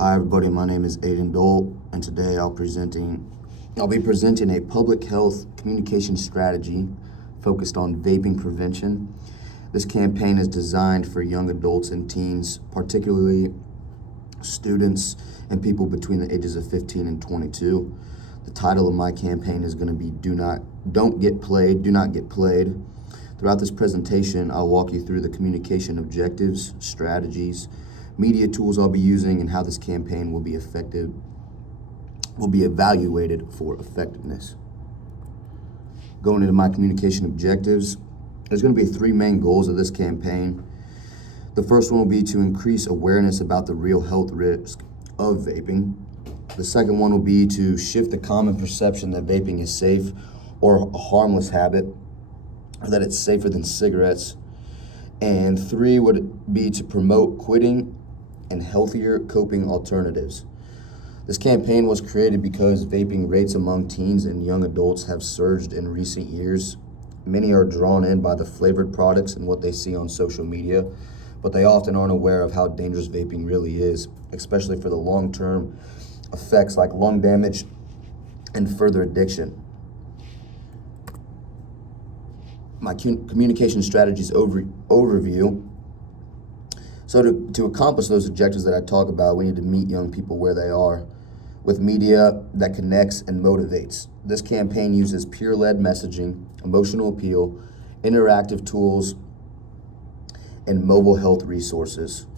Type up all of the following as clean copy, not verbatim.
Hi everybody, my name is Aiden Dole, and today I'll be presenting a public health communication strategy focused on vaping prevention. This campaign is designed for young adults and teens, particularly students and people between the ages of 15 and 22. The title of my campaign is going to be Do Not Get Played. Throughout this presentation, I'll walk you through the communication objectives, strategies, media tools I'll be using, and how this campaign will be evaluated for effectiveness. Going into my communication objectives, there's going to be three main goals of this campaign. The first one will be to increase awareness about the real health risk of vaping. The second one will be to shift the common perception that vaping is safe or a harmless habit, or that it's safer than cigarettes. And three would be to promote quitting and healthier coping alternatives. This campaign was created because vaping rates among teens and young adults have surged in recent years. Many are drawn in by the flavored products and what they see on social media, but they often aren't aware of how dangerous vaping really is, especially for the long-term effects like lung damage and further addiction. My communication strategies overview. So to accomplish those objectives that I talk about, we need to meet young people where they are with media that connects and motivates. This campaign uses peer-led messaging, emotional appeal, interactive tools, and mobile health resources.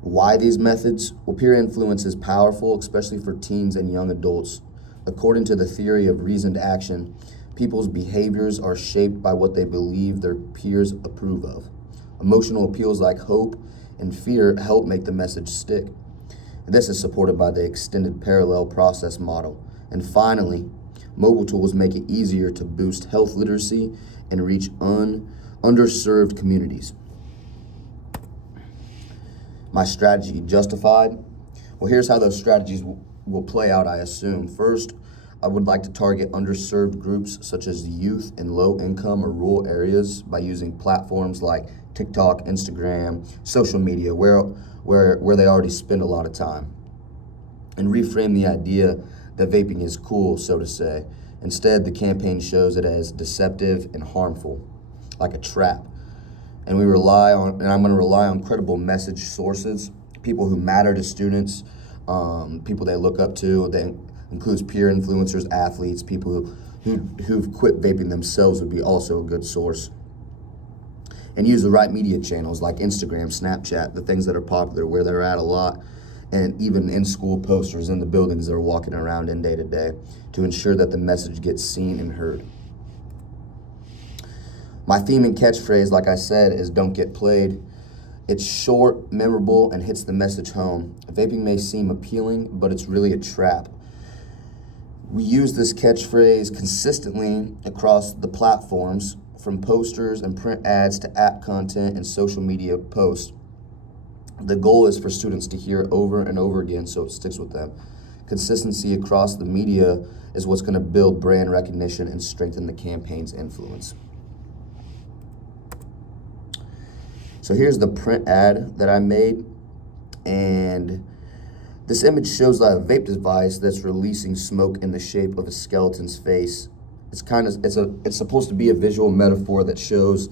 Why these methods? Well, peer influence is powerful, especially for teens and young adults. According to the theory of reasoned action, people's behaviors are shaped by what they believe their peers approve of. Emotional appeals like hope and fear help make the message stick. And this is supported by the extended parallel process model. And finally, mobile tools make it easier to boost health literacy and reach underserved communities. My strategy justified. Well, here's how those strategies will play out, I assume. First, I would like to target underserved groups such as youth in low-income or rural areas by using platforms like TikTok, Instagram, social media, where they already spend a lot of time, and reframe the idea that vaping is cool, so to say. Instead, the campaign shows it as deceptive and harmful, like a trap. And I'm going to rely on credible message sources, people who matter to students, people they look up to. That includes peer influencers, athletes, people who've quit vaping themselves would be also a good source. And use the right media channels like Instagram, Snapchat, the things that are popular, where they're at a lot, and even in school posters in the buildings they're walking around in day to day, to ensure that the message gets seen and heard. My theme and catchphrase, like I said, is don't get played. It's short, memorable, and hits the message home. Vaping may seem appealing, but it's really a trap. We use this catchphrase consistently across the platforms, from posters and print ads to app content and social media posts. The goal is for students to hear it over and over again so it sticks with them. Consistency across the media is what's going to build brand recognition and strengthen the campaign's influence. So here's the print ad that I made, and this image shows a vape device that's releasing smoke in the shape of a skeleton's face. It's supposed to be a visual metaphor that shows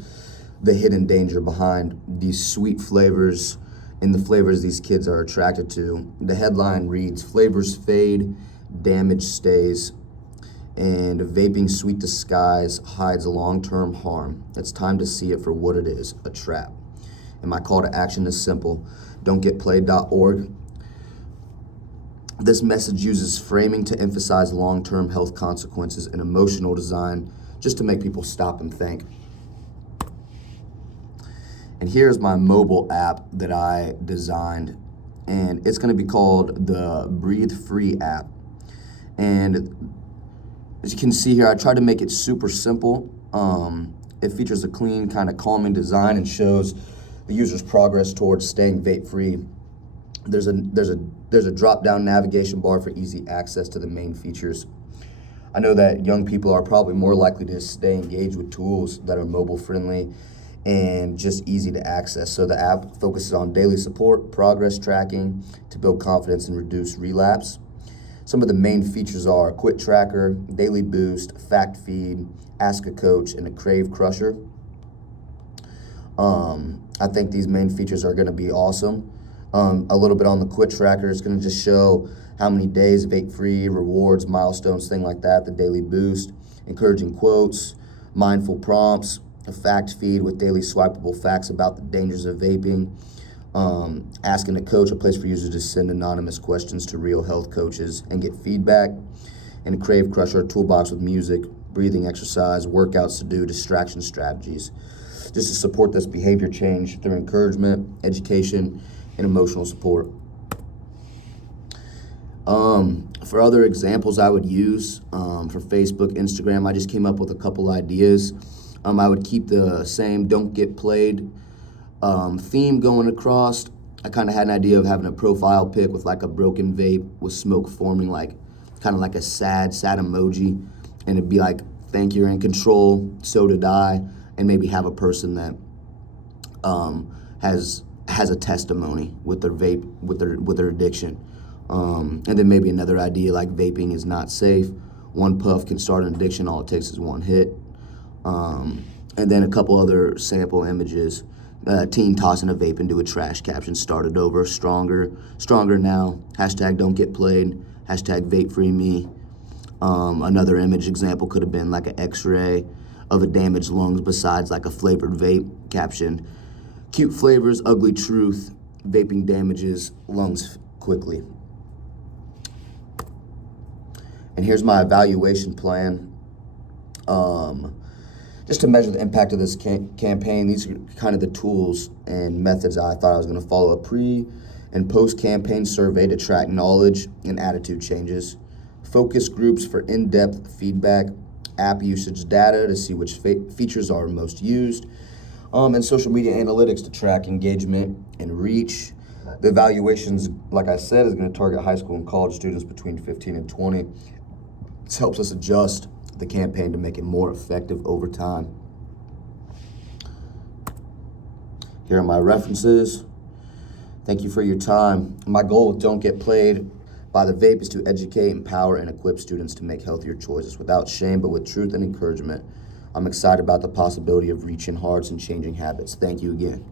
the hidden danger behind these sweet flavors and the flavors these kids are attracted to. The headline reads, "Flavors fade, damage stays, and vaping sweet disguise hides long-term harm. It's time to see it for what it is, a trap." And my call to action is simple, don'tgetplayed.org. This message uses framing to emphasize long-term health consequences and emotional design, just to make people stop and think. And here's my mobile app that I designed, and it's going to be called the Breathe Free app. And as you can see here, I tried to make it super simple. It features a clean, kind of calming design and shows the user's progress towards staying vape-free. There's a drop-down navigation bar for easy access to the main features. I know that young people are probably more likely to stay engaged with tools that are mobile-friendly and just easy to access. So the app focuses on daily support, progress tracking to build confidence and reduce relapse. Some of the main features are Quit Tracker, Daily Boost, Fact Feed, Ask a Coach, and a Crave Crusher. I think these main features are going to be awesome. A little bit on the Quit Tracker is going to just show how many days vape-free, rewards, milestones, thing like that. The Daily Boost, encouraging quotes, mindful prompts, a fact feed with daily swipeable facts about the dangers of vaping, asking a coach, a place for users to send anonymous questions to real health coaches and get feedback, and a Crave Crusher, a toolbox with music, breathing exercise, workouts to do, distraction strategies, just to support this behavior change through encouragement, education, and emotional support. For other examples I would use for Facebook, Instagram, I just came up with a couple ideas. I would keep the same don't get played theme going across. I kind of had an idea of having a profile pic with like a broken vape with smoke forming, like kind of like a sad emoji, and it'd be like, think you're in control, so did I, and maybe have a person that has a testimony with their vape, with their addiction. And then maybe another idea like vaping is not safe. One puff can start an addiction. All it takes is one hit. And then a couple other sample images. Teen tossing a vape into a trash, caption started over, stronger now, hashtag don't get played, hashtag vape free me. Another image example could have been like an x-ray of a damaged lungs besides like a flavored vape, caption cute flavors, ugly truth, vaping damages lungs quickly. And here's my evaluation plan. Just to measure the impact of this campaign, these are kind of the tools and methods I thought I was going to follow. A pre and post-campaign survey to track knowledge and attitude changes. Focus groups for in-depth feedback. App usage data to see which features are most used. And social media analytics to track engagement and reach. The evaluations, like I said, is going to target high school and college students between 15 and 20. This helps us adjust the campaign to make it more effective over time. Here are my references. Thank you for your time. My goal with Don't Get Played by the Vape is to educate, empower, and equip students to make healthier choices without shame, but with truth and encouragement. I'm excited about the possibility of reaching hearts and changing habits. Thank you again.